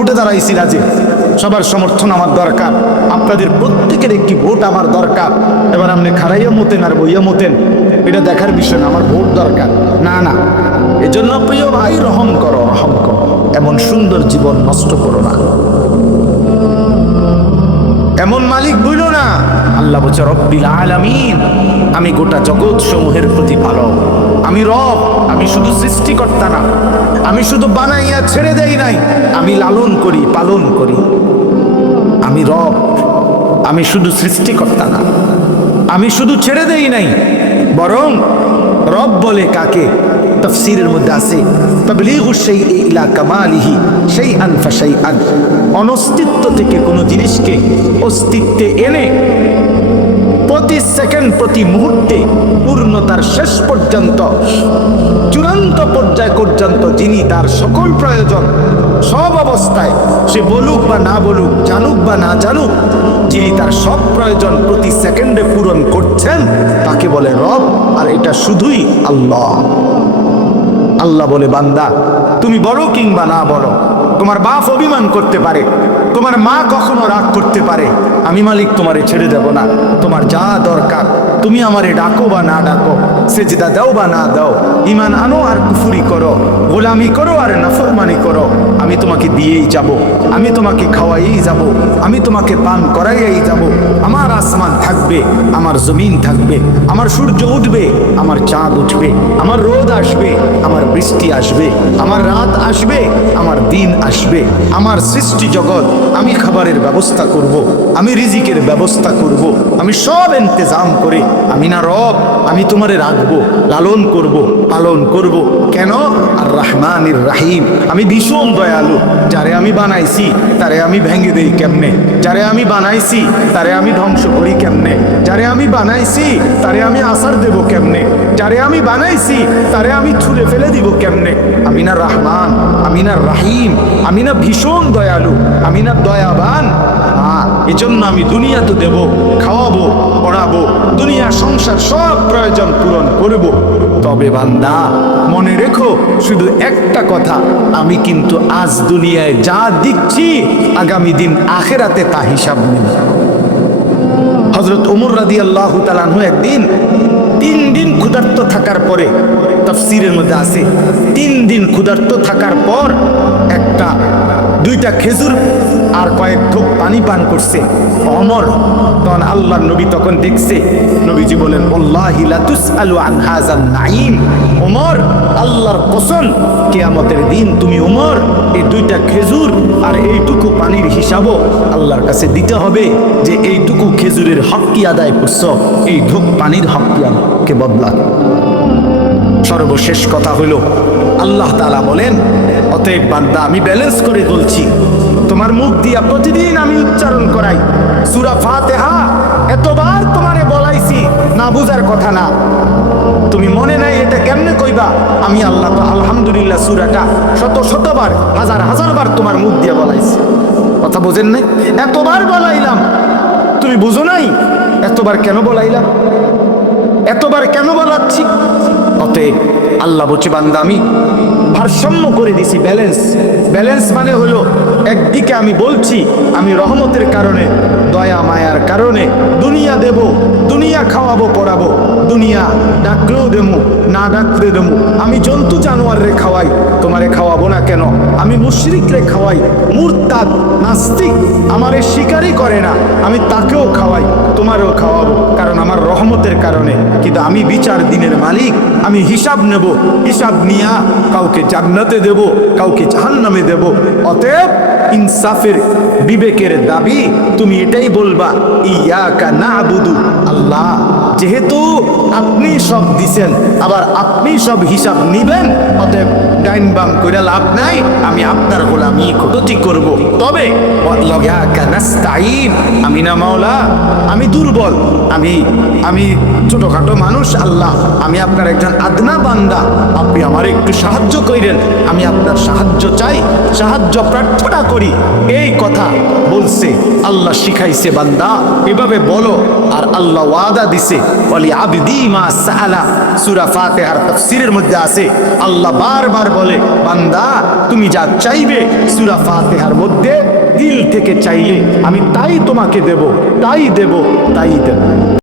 ভোটে দাঁড়াইছি রাজে, সবার সমর্থন আমার দরকার, আপনাদের প্রত্যেকের একটি ভোট আমার দরকার। এবার আপনি খারাইয়া মতেন আর বইয়া মতেন, এটা দেখার বিষয় না, আমার ভোট দরকার। না না, এজন্য প্রিয় ভাই রহম করো, রহম করো, এমন সুন্দর জীবন নষ্ট করো না, এমন মালিক বইল না। আল্লাহ বলছে রব্বিল আলামিন, আমি গোটা জগৎ সমূহের প্রতিপালক, আমি রব, আমি শুধু সৃষ্টিকর্তা না, আমি শুধু বানাইয়া ছেড়ে দেই নাই, আমি লালন করি, পালন করি। আমি রব, আমি শুধু সৃষ্টিকর্তা না, আমি শুধু ছেড়ে দেই নাই, বরং রব বলে কাকে? তাফসীরের মধ্যে আছে তাবলীগুশ শাইই ইলা কামালিহি শাইআন ফাশাইআন, অনস্তিত্ব থেকে কোনো জিনিসকে অস্তিত্বে এনে প্রতি সেকেন্ড প্রতি মুহূর্তে পূর্ণতার শেষ পর্যন্ত চূড়ান্ত পর্যায় পর্যন্ত যিনি তার সকল প্রয়োজন সব অবস্থায়, সে বলুক বা না বলুক, জানুক বা না জানুক, যিনি তার সব প্রয়োজন প্রতি সেকেন্ডে পূরণ করছেন তাকে বলে রব। আর এটা শুধুই আল্লাহ। আল্লাহ বলে বান্দা তুমি বলো কিংবা না বলো, তোমার বাপ অভিমান করতে পারে, তোমার মা কখনো রাগ করতে পারে, আমি মালিক তোমারে ছেড়ে দেব না। তোমার যা দরকার তুমি আমারে ডাকো বা না ডাকো, সেজদা দাও বা না দাও, ঈমান আনো আর কুফরি করো, গোলামি করো আর নাফরমানি করো, আমি তোমাকে দিয়েই যাব, আমি তোমাকে খাওয়াইই যাব, আমি তোমাকে পান করাইয়াই যাব। আমার আসমান থাকবে, আমার জমিন থাকবে, আমার সূর্য উঠবে, আমার চাঁদ উঠবে, আমার রোদ আসবে, আমার বৃষ্টি আসবে, আমার রাত আসবে, আমার দিন আসবে, আমার সৃষ্টি জগৎ, আমি খাবারের ব্যবস্থা করব, আমি রিজিকের ব্যবস্থা করব, আমি সব ইন্তজাম করে আমি না রব, আমি তোমারে রাখবো, লালন করব, পালন করব। কেন? আর রহমানির রাহিম, আমি ভীষণ দয়ালু। যারে আমি বানাইছি তারে আমি ভেঙে দেই কেমনে, যারে আমি বানাইছি তারে আমি ধ্বংস করি কেমনে, যারে আমি বানাইছি তারে আমি আসার দেব কেমনে, যারে আমি বানাইছি তারে আমি ছুঁড়ে ফেলে দিব কেমনে। আমি না রহমান, আমি না রাহিম, আমি না ভীষণ দয়ালু, আমি না দয়াবান? এজন্য আমি দুনিয়া তো দেব, খাওয়াবো, পড়াবো, দুনিয়া সংসার সব প্রয়োজন পূরণ করব। তবে বান্দা মনে রেখো শুধু একটা কথা, আমি কিন্তু আজ দুনিয়ায় যা দিচ্ছি আগামী দিন আখিরাতে তা হিসাব নেই। হযরত ওমর রাদিয়াল্লাহু তাআলা আনহু একদিন 3 দিন ক্ষুধার্ত থাকার পরে, তাফসীরের মধ্যে আছে 3 দিন ক্ষুধার্ত থাকার পর একটা 2টা খেজুর আর কয়েক ঢোক পানি পান করছে ওমর। তখন আল্লাহর নবী তখন দেখছে, নবীজি বলেন ওয়াল্লাহি লা তুসআলু আন হাযান নাঈম। ওমর, আল্লাহর কসম কিয়ামতের দিন তুমি ওমর এই 2টা খেজুর আর এইটুকু পানির হিসাবও আল্লাহর কাছে দিতে হবে, যে এইটুকু খেজুরের হক কি আদায় করছো, এই ঢোক পানির হক কি কে বদলা। সর্বশেষ কথা হলো আল্লাহ তাআলা বলেন, অতএব বান্দা আমি ব্যালেন্স করে বলছি, তোমার মুখ দিয়া প্রতিদিন আমি উচ্চারণ করাই সূরা ফাতিহা, এতবার তোমারে বলাইছি, না বুঝার কথা না। তুমি মনে নাই এটা কেমনে কইবা? আমি আল্লাহ তো আলহামদুলিল্লাহ সূরাটা শতবার, হাজার বার তোমার মুখ দিয়া বলাইছি। কথা বোঝেন নাই? এতবার বলাইলাম, তুমি বুঝো নাই? এতবার কেন বলাইলাম, এতবার কেন বলাচ্ছি? অতএব আল্লাহ বলছে বান্দা আমি ভারসাম্য করে দিছি, ব্যালেন্স মানে হলো একদিকে আমি বলছি আমি রহমতের কারণে, দয়া মায়ার কারণে দুনিয়া দেব, দুনিয়া খাওয়াবো, পড়াবো, দুনিয়া ডাকলেও দেবো, না ডাকলে দেবো। আমি জন্তু জানোয়ারে খাওয়াই, তোমারে খাওয়াবো না কেন? আমি মুশরিকরে খাওয়াই, মুরতাদ নাস্তিক আমারে শিকারই করে না, আমি তাকেও খাওয়াই, তোমারও খাওয়াবো, কারণ আমার রহমতের কারণে। কিন্তু আমি বিচার দিনের মালিক, আমি হিসাব নেব, হিসাব নিয়া কাউকে জান্নাতে দেব, কাউকে জাহান্নামে দেব। অতএব ইনসাফের বিবেকের দাবি তুমি এটাই বলবা, ইয়াকা না'বুদু, আল্লাহ যেহেতু আপনি সব দিছেন, আবার আপনি সব হিসাব নিবেন, অতএব ডাইন বাম করে লাভ নাই, আমি আপনার গোলামি ক্ষতি করব। তবে ইয়াকা নাস্তাঈন, আমি না মাওলা, আমি দুর্বল, আমি ছোটখাটো মানুষ, আল্লাহ আমি আপনার একজন আদনা বান্দা, আপনি আমার একটু সাহায্য করেন, আমি আপনার সাহায্য চাই, সাহায্য প্রার্থনা করি। এই কথা বলছে, আল্লাহ শিখাইছে বান্দা এভাবে বলো। আর আল্লাহ ওয়াদা দিছে ওয়ালি আবদি মা সাআলা। সূরা ফাতিহার তাফসীরের মধ্যে আছে আল্লাহ বারবার বলে, বান্দা তুমি যা চাইবে সূরা ফাতিহার মধ্যে দিল থেকে চাইলে আমি তাই তোমাকে দেব, তাই দেব, তাই দেব।